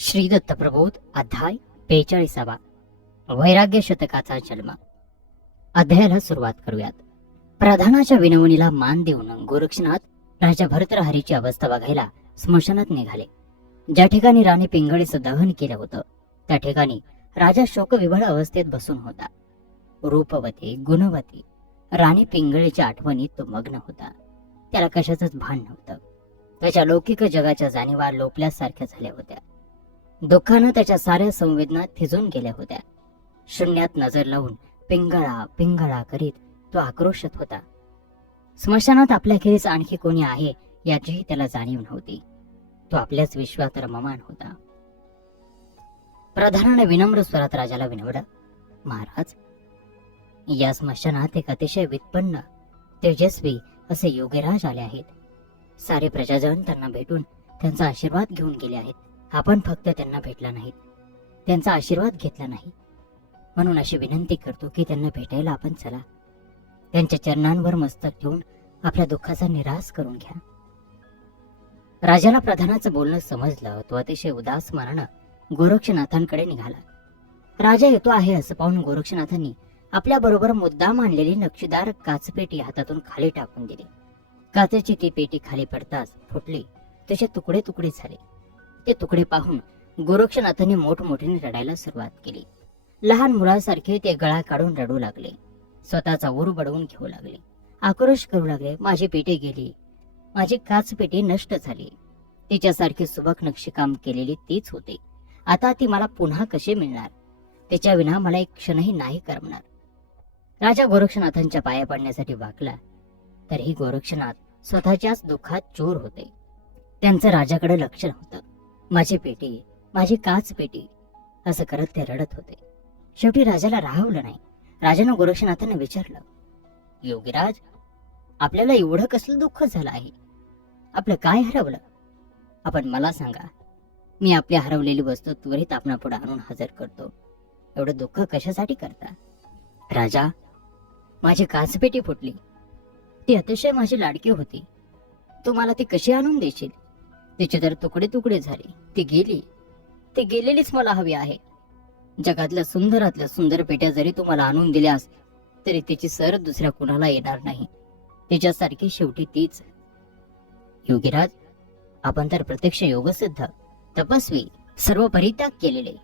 श्री दत्तप्रबोध अध्याय 42. वैराग्य शतकाचा जन्म. अध्यायाला सुरुवात करूयात. प्रधानाच्या विनवणीला मान देऊन गोरक्षनाथ राजा भर्तृहरीची अवस्था बघायला स्मशानात निघाले. ज्या ठिकाणी राणी पिंगळीचं दहन केलं होतं त्या ठिकाणी राजा शोकविभळ अवस्थेत बसून होता. रूपवती गुणवती राणी पिंगळीच्या आठवणीत तो मग्न होता. त्याला कशाचंच भान नव्हतं. त्याच्या लौकिक जगाच्या जाणीवा लोपल्यासारख्या झाल्या होत्या. दुःखानं त्याच्या साऱ्या संवेदना थिजून गेल्या होत्या. शून्यात नजर लावून पिंगळा पिंगळा करीत तो आक्रोशत होता. स्मशानात आपल्याखेरीज आणखी कोणी आहे याचीही त्याला जाणीव नव्हती. तो आपल्याच विश्वात रममान होता. प्रधानाने विनम्र स्वरात राजाला विनवलं, महाराज, या स्मशानात एक अतिशय वित्पन्न तेजस्वी असे योगीराज आले आहेत. सारे प्रजाजन त्यांना भेटून त्यांचा आशीर्वाद घेऊन गेले आहेत. आपण फक्त त्यांना भेटला नाहीत, त्यांचा आशीर्वाद घेतला नाही. म्हणून अशी विनंती करतो की त्यांना भेटायला आपण चला. त्यांच्या चरणांवर मस्तक ठेवून आपल्या दुःखाचा निराश करून घ्या. राजाला प्रधानाचं बोलणं समजलं. तो अतिशय उदास मनानं गोरक्षनाथांकडे निघाला. राजा येतो आहे असं पाहून गोरक्षनाथांनी आपल्या बरोबर मुद्दाम आणलेली नक्षीदार काचपेटी हातातून खाली टाकून दिली. काचेची ती पेटी खाली पडताच फुटली. त्याचे तुकडे तुकडे झाले. ते तुकडे पाहून गोरक्षनाथांनी मोठमोठ्याने रडायला सुरुवात केली. लहान मुलासारखे ते गळा काढून रडू लागले. स्वतःचा ऊर बडवून घेऊ लागले. आक्रोश करू लागले, माझी पेटी गेली, माझी काचपेटी नष्ट झाली. तिच्यासारखी सुबक नक्षीकाम केलेली तीच होते. आता ती मला पुन्हा कशी मिळणार? तिच्या विना मला एक क्षणही नाही करमणार. राजा गोरक्षनाथांच्या पाया पडण्यासाठी वाकला. तरीही गोरक्षनाथ स्वतःच्याच दुःखात चूर होते. त्यांचं राजाकडे लक्ष नव्हतं. माझी पेटी, माझी काच पेटी असं करत ते रडत होते. शेवटी राजाला राहवलं नाही. राजानं गोरक्षनाथांना विचारलं, योगीराज, आपल्याला एवढं कसलं दुःख झालं आहे? आपलं काय हरवलं? आपण मला सांगा. मी आपली हरवलेली वस्तू त्वरित आपणापुढे आणून हजर करतो. एवढं दुःख कशासाठी करता? राजा, माझी काचपेटी फुटली. ती अतिशय माझी लाडकी होती. तू मला ती कशी आणून देशील? तिचे तर तुकडे तुकडे झाले. ती गेली. ती गेलेलीच मला हवी आहे. जगातल्या सुंदरातल्या सुंदर पेट्या जरी तू मला आणून दिल्यास तरी तिची सर दुसऱ्या कुणाला येणार नाही. तिच्यासारखी शेवटी तीच. योगीराज, आपण तर प्रत्यक्ष योगसिद्ध, तपस्वी, सर्व परित्याग केलेले,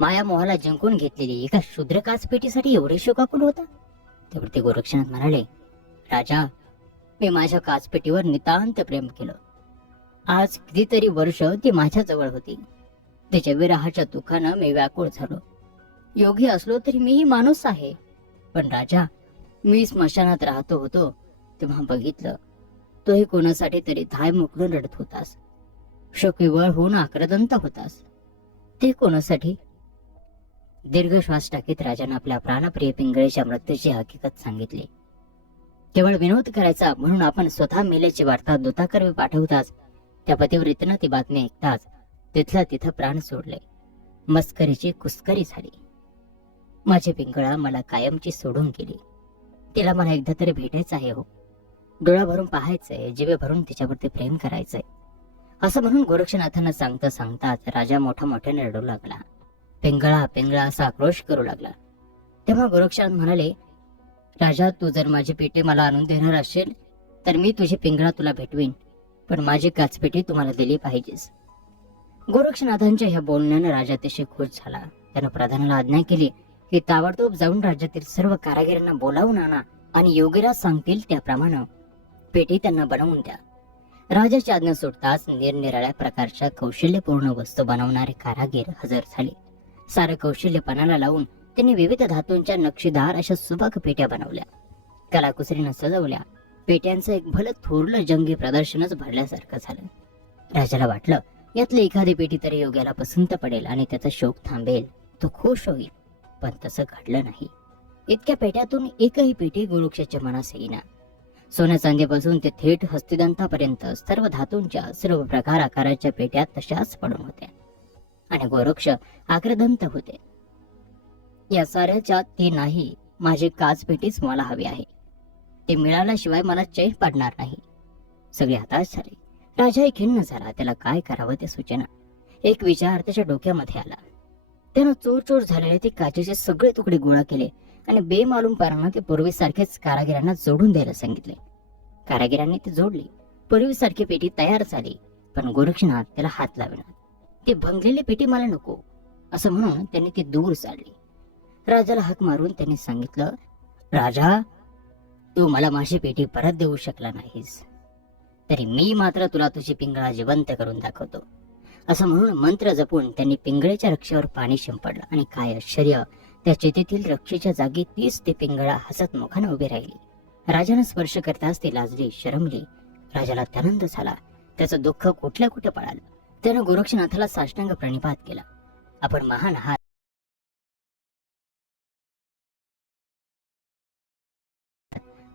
माया मोहाला जिंकून घेतलेली एका शूद्र काचपेटीसाठी एवढे शोकाकुल होता? तेवढे गोरक्षनाथ म्हणाले, राजा, मी माझ्या काचपेटीवर नितांत प्रेम केलं. आज कितीतरी वर्ष ती माझ्या जवळ होती. तिच्या विरहाच्या दुःखानं मी व्याकुळ झालो. योगी असलो तरी मीही माणूस आहे. पण राजा, मी स्मशानात राहतो होतो तेव्हा बघितलं, तोही कोणासाठी तरी धाय मोकळून रडत होतास. शोकविवळ होऊन आक्रदंत होतास. ते कोणासाठी? दीर्घ श्वास टाकीत राजाने आपल्या प्राणप्रिय पिंगळीच्या मृत्यूची हकीकत सांगितली. केवळ विनोद करायचा म्हणून आपण स्वतः मेल्याची वार्ता दूताकरवी पाठवताच त्या पतिव्रतेनं ती बातमी ऐकताच तिथल्या तिथं प्राण सोडले. मस्करीची कुस्करी झाली. माझी पिंगळा मला कायमची सोडून गेली. तिला मला एकदा तरी भेटायचं आहे हो. डोळा भरून पाहायचंय, जिवे भरून तिच्यावरती प्रेम करायचंय. असं म्हणून गोरक्षनाथांना सांगता सांगताच राजा मोठा मोठ्याने रडू लागला. पिंगळा पिंगळा असा आक्रोश करू लागला. तेव्हा गोरक्षनाथ म्हणाले, राजा, तू जर माझी पेटी मला आणून देणार असेल तर मी तुझी पिंगळा तुला भेटवीन, पण माझी काचपेटी तुम्हाला दिली पाहिजेस. गोरक्षनाथांच्या ह्या बोलण्यानं राजा अतिशय खुश झाला. त्यानं प्रधानाला आज्ञा केली की ताबडतोब जाऊन राज्यातील सर्व कारागिरांना बोलावून आणा आणि योगीराज सांगतील त्याप्रमाणे पेटी त्यांना बनवून द्या. राजाची आज्ञा सुटताच निरनिराळ्या प्रकारच्या कौशल्यपूर्ण वस्तू बनवणारे कारागीर हजर झाले. सारं कौशल्य पणाला लावून त्यांनी विविध धातूंच्या नक्षीदार अशा सुबक पेट्या बनवल्या. कलाकुसरीनं सजवल्या. पेट्यांचं एक भलं थोरलं जंगी प्रदर्शनच भरल्यासारखं झालं. राजाला वाटलं, यातली एखादी पेटी तरी योग्याला पसंत पडेल आणि त्याचा शोक थांबेल, तो खुश होईल. पण तसं घडलं नाही. इतक्या पेट्यातून एकही पेटी गोरक्षाच्या मनास येईना. सोन्या चांदीपासून ते थेट हस्तिदंतापर्यंत सर्व धातूंच्या सर्व प्रकार आकाराच्या पेट्या तशाच पडून होत्या आणि गोरक्ष आक्रदंत होते. या साऱ्याच्या ती नाही, माझी काचपेटीच मला हवी आहे. ते मिळाल्याशिवाय मला चैन पडणार नाही. सगळे हताश झाले. राजाही खिन्न झाला. त्याला काय करावं ते सुचेना. एक विचार त्याच्या डोक्यामध्ये आला. त्यानं चोर झालेले ते काचेचे सगळे तुकडे गोळा केले आणि बेमालूमपणानं ते पूर्वीसारखेच कारागिरांना जोडून द्यायला सांगितले. कारागिरांनी ते जोडली. पूर्वीसारखी पेटी तयार झाली. पण गोरक्षनाथ त्याला हात लावला. ती भंगलेली पेटी मला नको असं म्हणून त्यांनी ती दूर सारली. राजाला हाक मारून त्यांनी सांगितलं, राजा, तू मला माझी पेटी परत देऊ शकला नाहीस, तरी मी मात्र तुला तुझी पिंगळा जिवंत करून दाखवतो. असं म्हणून मंत्र जपून त्यांनी पिंगळेच्या रक्षेवर पाणी शिंपडलं आणि काय आश्चर्य, त्या चितेतील रक्षेच्या जागी तीच ती पिंगळा हसत मुखानं उभी राहिली. राजानं स्पर्श करताच ती लाजली, शरमली. राजाला आनंद झाला. त्याचं दुःख कुठल्या कुठे पळालं. त्यानं गोरक्षनाथाला साष्टांग प्रणिपात केला. आपण महान आहात,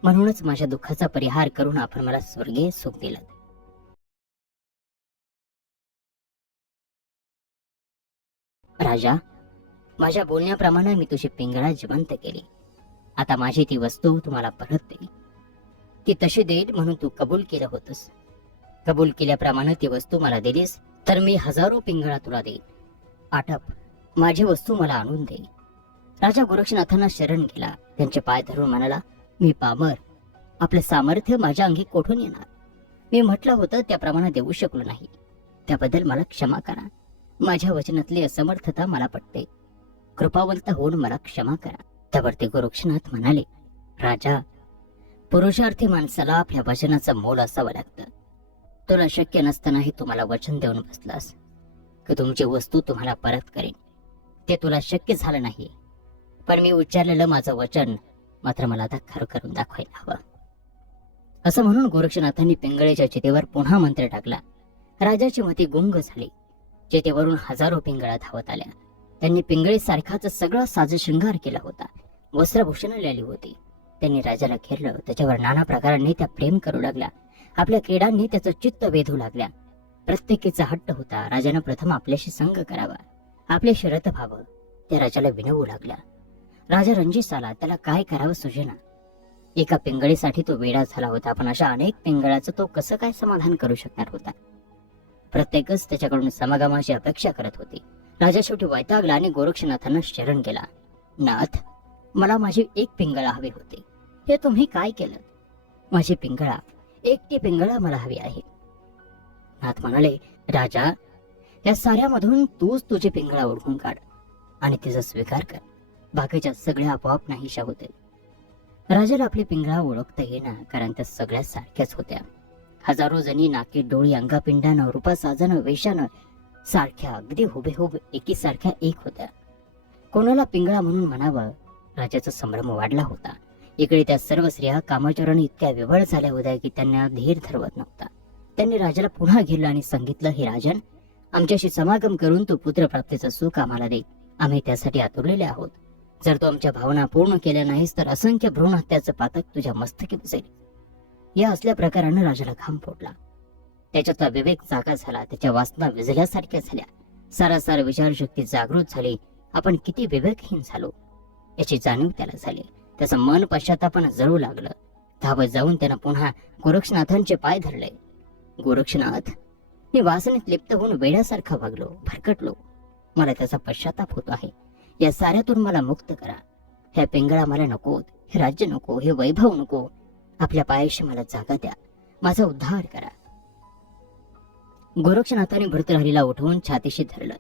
म्हणूनच माझ्या दुःखाचा परिहार करून आपण मला स्वर्गीय सुख दिलं. राजा, माझ्या बोलण्याप्रमाणे मी तुझी पिंगळा जिवंत केली. आता माझी ती वस्तू तुम्हाला परत देईल. ती तशी देईल म्हणून तू कबूल केलं होतस. कबूल केल्याप्रमाणे ती वस्तू मला दिलीस तर मी 1000 पिंगळा तुला देईल. आटप, माझी वस्तू मला आणून दे. राजा गोरक्षनाथांना शरण गेला. त्यांचे पाय धरून म्हणाला, मी पामर, आपले सामर्थ्य माझ्या अंगी कोठून येणार? मी म्हटलं होतं त्याप्रमाणे देऊ शकलो नाही. त्याबद्दल मला क्षमा करा. माझ्या वचनातली असमर्थता मला पटते. कृपावंत होऊन मला क्षमा करा. त्यावर ते गोरक्षनाथ म्हणाले, राजा, पुरुषार्थी माणसाला आपल्या वचनाचं मोल असावं लागतं. तुला शक्य नसतानाही तुम्हाला वचन देऊन बसलास की तुमची वस्तू तुम्हाला परत करेन. ते तुला शक्य झालं नाही, पण मी उच्चारलेलं माझं वचन मात्र मला आता खरं करून दाखवायला हवं. असं म्हणून गोरक्षनाथांनी पिंगळेच्या चितेवर पुन्हा मंत्र टाकला. राजाची मती गुंग झाली. चितेवरून 1000 पिंगळा धावत आल्या. त्यांनी पिंगळेसारखाच सगळा साजशृंगार केला होता. वस्त्रभूषणं लिहिली होती. त्यांनी राजाला घेरलं. त्याच्यावर नाना प्रकारांनी त्या प्रेम करू लागल्या. आपल्या क्रीडांनी त्याचं चित्त वेधू लागल्या. प्रत्येकीचा हट्ट होता. राजानं प्रथम आपल्याशी संग करावा, आपले शरत व्हावं. त्या राजाला विनवू लागल्या. राजा रंजीत आला. त्याला काय करावं सुचेना. एका पिंगळीसाठी तो वेडा झाला होता, पण अशा अनेक पिंगळाचं तो कसं काय समाधान करू शकणार होता? प्रत्येकच त्याच्याकडून समागमाची अपेक्षा करत होती. राजा शेवटी वैतागला आणि गोरक्षनाथांना शरण गेला. नाथ, मला माझी एक पिंगळा हवी होती. हे तुम्ही काय केलं? माझी पिंगळा, एकटी पिंगळा मला हवी आहे. नाथ म्हणाले, राजा, या साऱ्यामधून तूच तुझी पिंगळा ओळखून काढ आणि तिचा स्वीकार कर. बाकीच्या सगळ्या आपोआप नाहीशा होतील. राजाला आपली पिंगळा ओळखता येईना, कारण त्या सगळ्या सारख्याच होत्या. 1000 जणी नाकी डोळी अंगापिंडानं रूपासाजानं वेशानं सारख्या अगदी हुबेहूब एकीसारख्या एक होत्या. कोणाला पिंगळा म्हणून म्हणावं राजाचा संभ्रम वाढला होता. इकडे त्या सर्व स्त्रिया कामाचरणी इतक्या विवळ झाल्या होत्या की त्यांना धीर धरवत नव्हता. त्यांनी राजाला पुन्हा घेरलं आणि सांगितलं, हे राजन, आमच्याशी समागम करून तू पुत्रप्राप्तीचं सुख आम्हाला दे. आम्ही त्यासाठी आतुरलेले आहोत. जर तू आमच्या भावना पूर्ण केल्या नाहीस तर असंख्य भ्रूण हत्याचं पातक तुझ्या मस्तकी बसेल. या असल्या प्रकारानं राजाला घाम फोडला. त्याच्यातला विवेक जागा झाला. त्याच्या वासना विझल्यासारख्या झाल्या. सारासार विचारशक्ती जागृत झाली. आपण किती विवेकहीन झालो याची जाणीव त्याला झाली. त्याचं मन पश्चातापानं जळू लागलं. धावत जाऊन त्यानं पुन्हा गोरक्षनाथांचे पाय धरले. गोरक्षनाथ, मी वासनेत लिप्त होऊन वेड्यासारखा वागलो, भरकटलो. मला त्याचा पश्चाताप होतो आहे. या साऱ्यातून मला मुक्त करा. ह्या पिंगळा मला नकोत, हे राज्य नको, हे वैभव नको. आपल्या पायाशी मला जागा द्या. माझा उद्धार करा. गोरक्षनाथाने भर्तृहरीला उठवून छातीशी धरलं.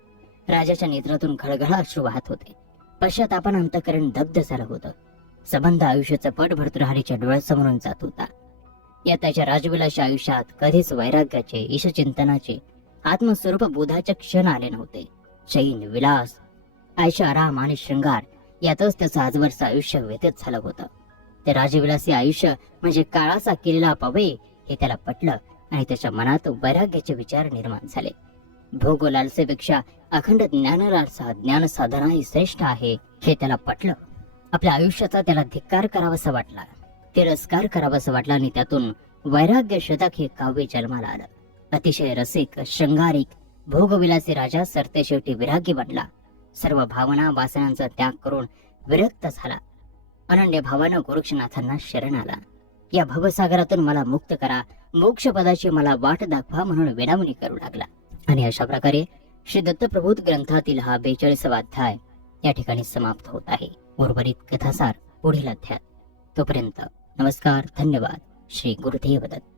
राजाच्या नेत्रातून घळघळा अश्रू वाहत होते. पश्चातापानं अंतःकरण दग्ध झालं होतं. संबंध आयुष्याचा पट भर्तृहरीच्या डोळ्यासमोरून जात होता. या त्याच्या राजविलाशी आयुष्यात कधीच वैराग्याचे, ईशचिंतनाचे, आत्मस्वरूप बोधाचे क्षण आले नव्हते. शयीन, विलास, आयशा आराम आणि शृंगार यातच त्याचं आजवरचं आयुष्य व्यतीत झालं होतं. ते राजविलासी आयुष्य म्हणजे काळाचा केलेला अपव्यय हे त्याला पटलं आणि त्याच्या मनात वैराग्याचे विचार निर्माण झाले. भोग लालसेपेक्षा अखंड ज्ञानलालसा, ज्ञान साधना ही श्रेष्ठ आहे हे त्याला पटलं. आपल्या आयुष्याचा त्याला धिक्कार करावासा वाटला, तिरस्कार करावासा वाटला आणि त्यातून वैराग्य शतक हे काव्य जन्माला आलं. अतिशय रसिक, शृंगारिक, भोगविलासी राजा सरते शेवटी विरागी बनला. सर्व भावना वासनांचा त्याग करून विरक्त झाला. अनन्य भावानं गोरक्षनाथांना शरण आला. या भवसागरातून मला मुक्त करा, मोक्षपदाची मला वाट दाखवा म्हणून विनवणी करू लागला. आणि अशा प्रकारे श्री दत्तप्रबोध ग्रंथातील हा 42वा अध्याय या ठिकाणी समाप्त होत आहे. उर्वरित कथासार पुढील अध्यायात. तोपर्यंत नमस्कार, धन्यवाद. श्री गुरुदेव दत्त.